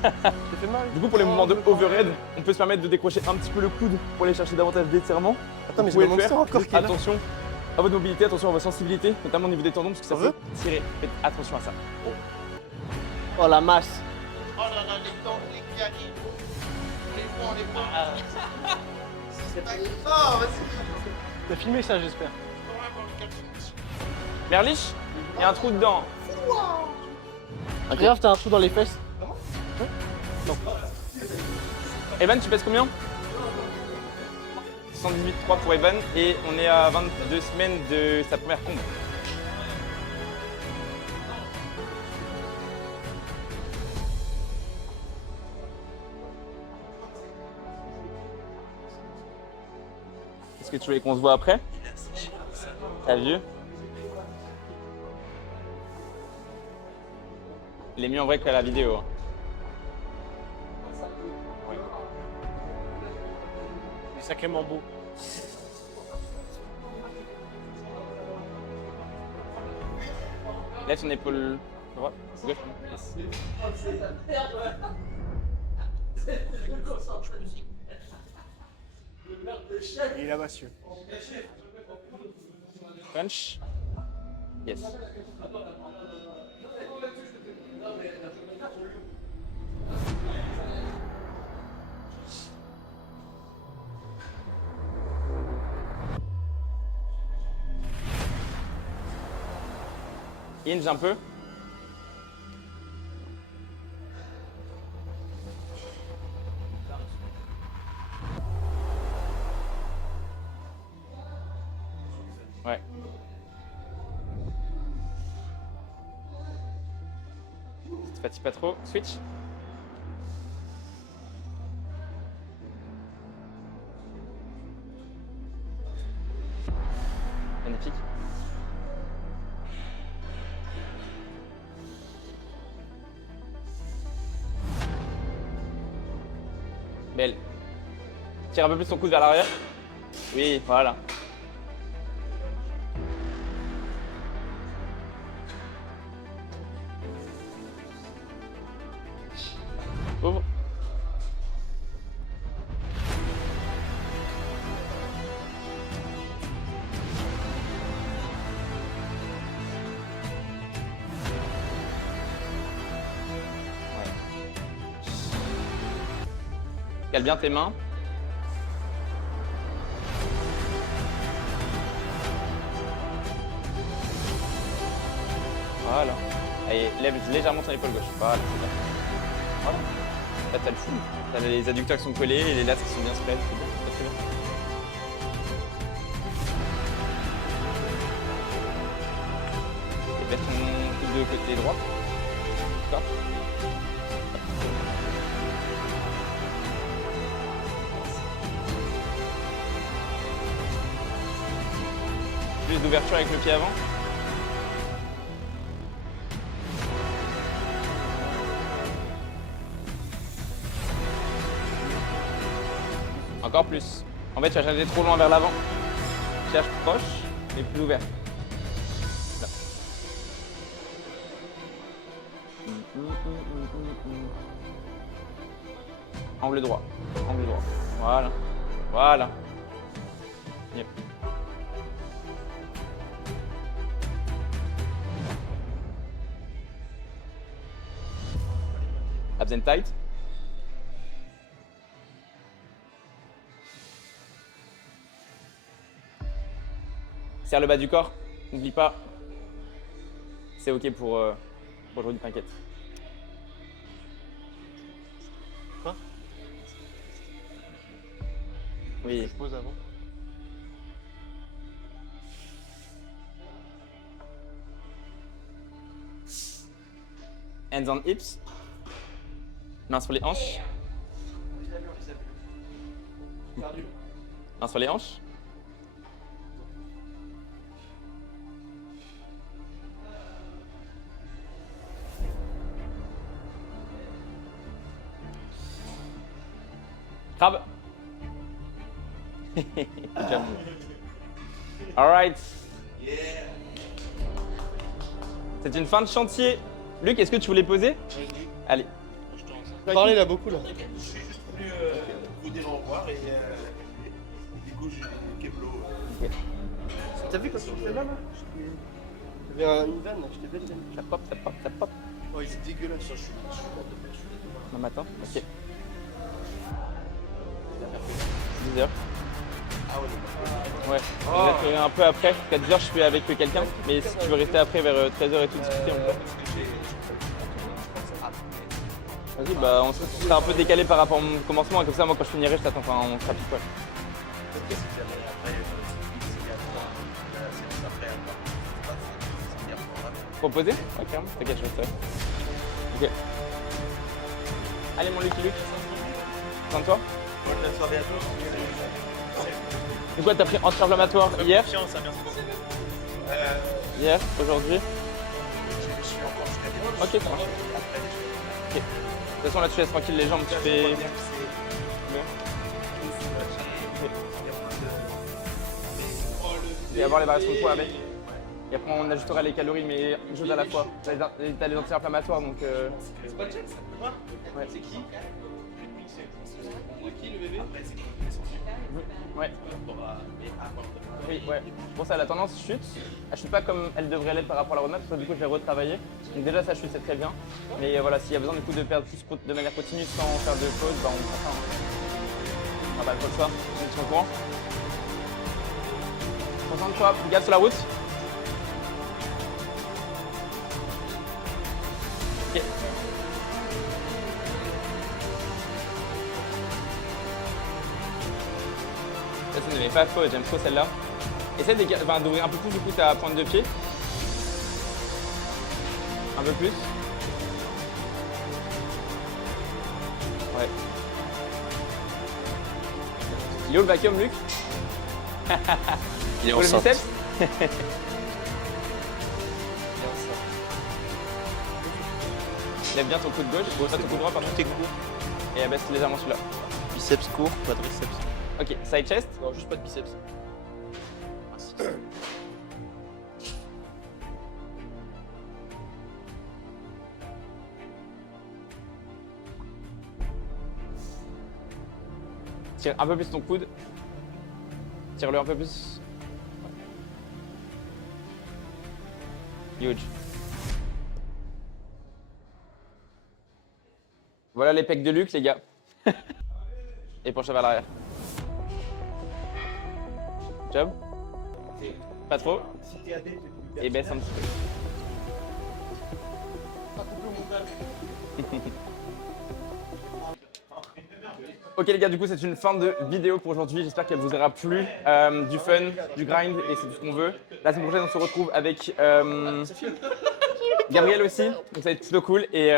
T'as fait mal. Du coup, pour les mouvements de overhead, on peut se permettre de décrocher un petit peu le coude pour aller chercher davantage d'étirement. Attends, mais Vous j'ai pouvez le le faire. encore qui est là. Attention à votre mobilité, attention à votre sensibilité, notamment au niveau des tendons, parce que ça On peut veut tirer. Faites attention à ça. Oh la masse. Oh là là, les dents, les qui arrivent. Les points, les points. Oh, vas-y. T'as filmé ça, j'espère. Merlich, il y a un trou dedans. Regarde, t'as un trou dans les fesses. Evan, tu pèses combien 78,3 pour Evan et on est à 22 semaines de sa première combe. Est-ce que tu voulais qu'on se voit après? T'as vu? Il est mieux en vrai qu'à la vidéo. Hein. Il est sacrément beau. Lève ton épaule droite, gauche. Il est là, monsieur. Crunch. Yes. Hinge un peu. Ouais. Ça te fatigue pas trop. Switch. Magnifique. Belle. Tire un peu plus ton coude vers l'arrière. Oui, voilà. Ouvre. Cale bien tes mains. Voilà. Allez, lève légèrement ton épaule gauche. Voilà, c'est bien. Voilà. Là, t'as le full. T'as les adducteurs qui sont collés et les lats qui sont bien spread. C'est bien. Très bien. Et baisse ton coude de côté droit. D'accord. Plus d'ouverture avec le pied avant. Encore plus. En fait, tu vas chercher trop loin vers l'avant. Cherche proche, mais plus ouvert. Là. Angle droit. Angle droit. Voilà. Voilà. Yep. Abs and tight. Serre le bas du corps, n'oublie pas. C'est ok pour aujourd'hui, t'inquiète. Quoi? Oui. Je pose avant. Hands on hips. Mains sur les hanches. Mains sur les hanches. Crabe. Alright. C'est une fin de chantier. Luc, est-ce que tu voulais poser? Allez. Parler là beaucoup là. Je suis juste venu vous dire au revoir et du coup j'ai Keblo. T'as vu quand tu fais là? Il y avait un Ivan là, je t'ai bête. Ça pop, ça pop, ça pop. Oh, il est dégueulasse, ça, je suis Non, mais attends, ok. 10h. Ah ouais. Ouais. Je vais un peu après. À 10h, je suis avec quelqu'un. Mais si tu veux rester après vers 13h et tout discuter, on peut. Vas-y, bah on sera un peu décalé par rapport au commencement. Comme ça, moi, quand je finirai, je t'attends. Enfin, on sera pile poil. Proposer? Ok, t'inquiète, je fais ça. Ok. Allez, mon Luc. Prends toi. Bonne soirée à tous. Du coup, t'as pris anti-inflammatoire hier? Confiance, ça vient de se passer. Hier, aujourd'hui? Je suis encore jusqu'à dimanche. Ok, ça marche. Ok. De toute façon, là, tu laisses tranquille les jambes, tu fais. Et avoir les variations de poids avec. Et après, on ajustera les calories, mais une chose à la fois. T'as les anti-inflammatoires, donc. C'est pas le check, ça? Ouais. C'est qui? Qui le bébé? Ouais. Oui, ouais. Bon, ça, la tendance chute. Elle chute pas comme elle devrait l'être par rapport à la roadmap, parce que du coup, je vais retravailler. Donc, déjà, ça chute, c'est très bien. Mais voilà, s'il y a besoin du coup de perdre plus de manière continue sans faire de pause, bah, on fera ça. Ah bah, faut ça. On est au courant. Concentre-toi, regarde sur la route. Ok. Ça ne m'est pas faux, j'aime trop celle-là. Essaie d'ouvrir un peu plus du coup ta pointe de pied. Un peu plus. Ouais. Il est où le vacuum, Luc? Il est Pour le enceinte. biceps? Lève bien ton coude gauche, pas ton coude droit, pardon. Tout est court. Et abaisse légèrement celui-là. Biceps court, pas de triceps. Ok, side chest. Non, juste pas de biceps. Tire un peu plus ton coude. Tire-le un peu plus. Huge. Voilà les pecs de Luc, les gars. Et penche vers l'arrière. Job. Pas trop. Et baisse un petit peu. Ok les gars, du coup c'est une fin de vidéo pour aujourd'hui. J'espère qu'elle vous aura plu. Du fun, du grind et c'est tout ce qu'on veut. La semaine prochaine on se retrouve avec Gabriel aussi. Donc ça va être plutôt cool. Et